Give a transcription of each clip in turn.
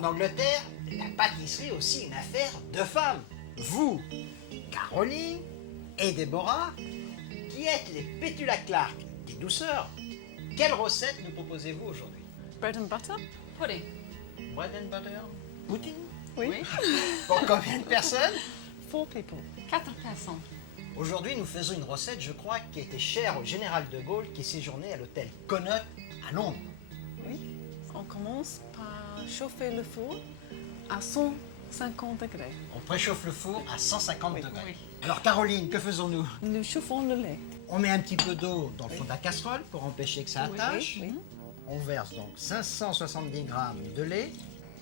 En Angleterre, la pâtisserie est aussi une affaire de femmes. Vous, Caroline et Déborah, qui êtes les Petula Clark des douceurs, quelle recette nous proposez-vous aujourd'hui? Bread and butter? Pudding. Bread and butter? Pudding? Oui. Pour combien de personnes? 4 people. 4 personnes. Aujourd'hui, nous faisons une recette, je crois, qui était chère au général de Gaulle qui séjournait à l'hôtel Connaught à Londres. Oui. On commence par chauffer le four à 150 degrés. On préchauffe le four à 150 Oui, degrés. oui. Alors Caroline, que faisons-nous? Nous chauffons le lait. On met un petit peu d'eau dans le fond de la casserole pour empêcher que ça attache. Oui. On verse donc 570 grammes de lait,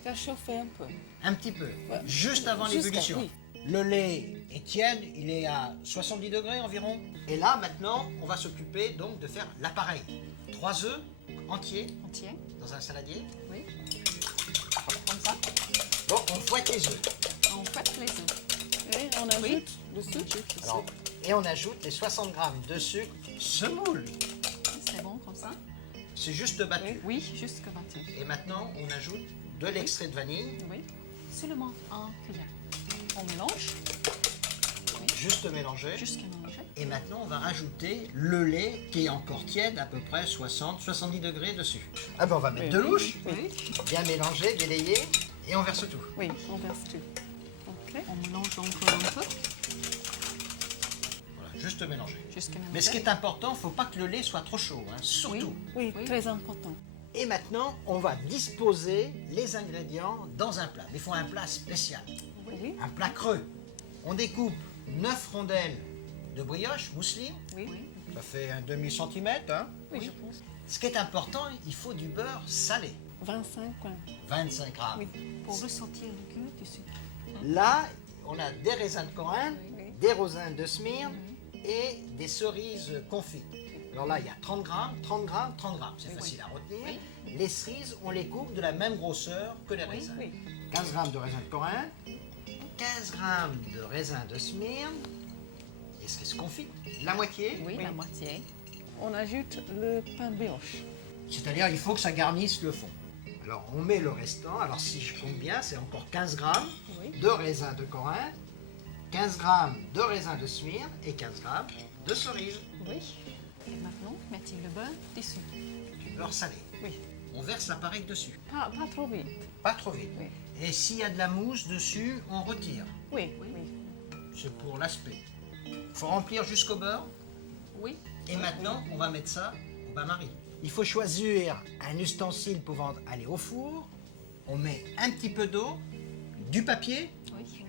Faire chauffer un peu. un petit peu, Ouais. juste avant Jusqu'à- l'ébullition. oui. Le lait est tiède, il est à 70 degrés environ. Et là, maintenant, on va s'occuper donc de faire l'appareil. 3 œufs entiers Entier. dans un saladier. Oui. Comme ça. Bon, on fouette les œufs. On fouette les œufs. Et on ajoute Oui. le sucre. Alors, et on ajoute les 60 grammes de sucre semoule. C'est bon comme ça? C'est juste battu. Oui, juste que battu. Et maintenant, on ajoute de l'extrait de vanille, Oui. Seulement en cuillère. On mélange. juste mélangé. Jusqu'à mélanger. Et maintenant, on va rajouter le lait qui est encore tiède, à peu près 60-70 degrés dessus. Ah ben, on va mettre Oui, de oui. louche, Oui. bien mélanger, délayer, et on verse tout. Oui, on verse tout. Ok. On mélange encore un peu. Voilà, juste mélanger. Jusqu'à mélanger. Mais ce qui est important, il ne faut pas que le lait soit trop chaud, hein, surtout. Oui, Oui. très important. Et maintenant, on va disposer les ingrédients dans un plat. Mais il faut un plat spécial, Oui. un plat creux. On découpe 9 rondelles de brioche, mousseline. Oui. Oui. Ça fait un demi-centimètre. Hein. Oui, je pense. Ce qui est important, il faut du beurre salé, 25 grammes. 25 grammes. Oui. Pour ressortir le goût du sucre. Là, on a des raisins de Corinthe, Oui. des raisins de Smyrne et des cerises confites. Alors là, il y a 30 grammes, 30 grammes, 30 grammes. C'est facile à retenir. Oui. Les cerises, on les coupe de la même grosseur que les raisins. Oui. 15 grammes de raisins de Corinthe, 15 grammes de raisins de Smyrne, et cerises confites, la moitié. Oui, Oui. la moitié. On ajoute le pain brioche. C'est-à-dire, il faut que ça garnisse le fond. Alors, on met le restant. Alors, si je compte bien, c'est encore 15 grammes Oui. de raisins de Corinthe, 15 grammes de raisins de Smyrne et 15 grammes de cerises. Oui. Et maintenant, mettez le beurre dessus. Du beurre salé. Oui. On verse l'appareil dessus. Pas trop vite. Pas trop vite. Oui. Et s'il y a de la mousse dessus, on retire. Oui. Oui. Oui. C'est pour l'aspect. Il faut remplir jusqu'au beurre. Oui. Et maintenant, on va mettre ça au bain-marie. Il faut choisir un ustensile pouvant aller au four. On met un petit peu d'eau, du papier, Oui.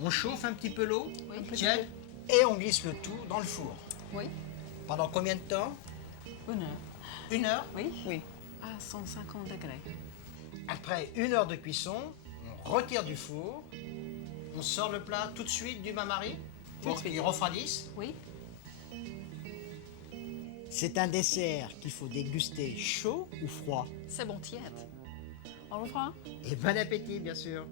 on chauffe un petit peu l'eau, Oui. tiède, et on glisse le tout dans le four. Oui. Pendant combien de temps? 1 heure. 1 heure. Oui. Oui. À 150 degrés. Après 1 heure de cuisson, on retire du four, on sort le plat tout de suite du bain-marie Tout de pour suite. qu'il refroidisse. Oui. C'est un dessert qu'il faut déguster chaud ou froid. C'est bon tiède. Au revoir. Et bon appétit, bien sûr.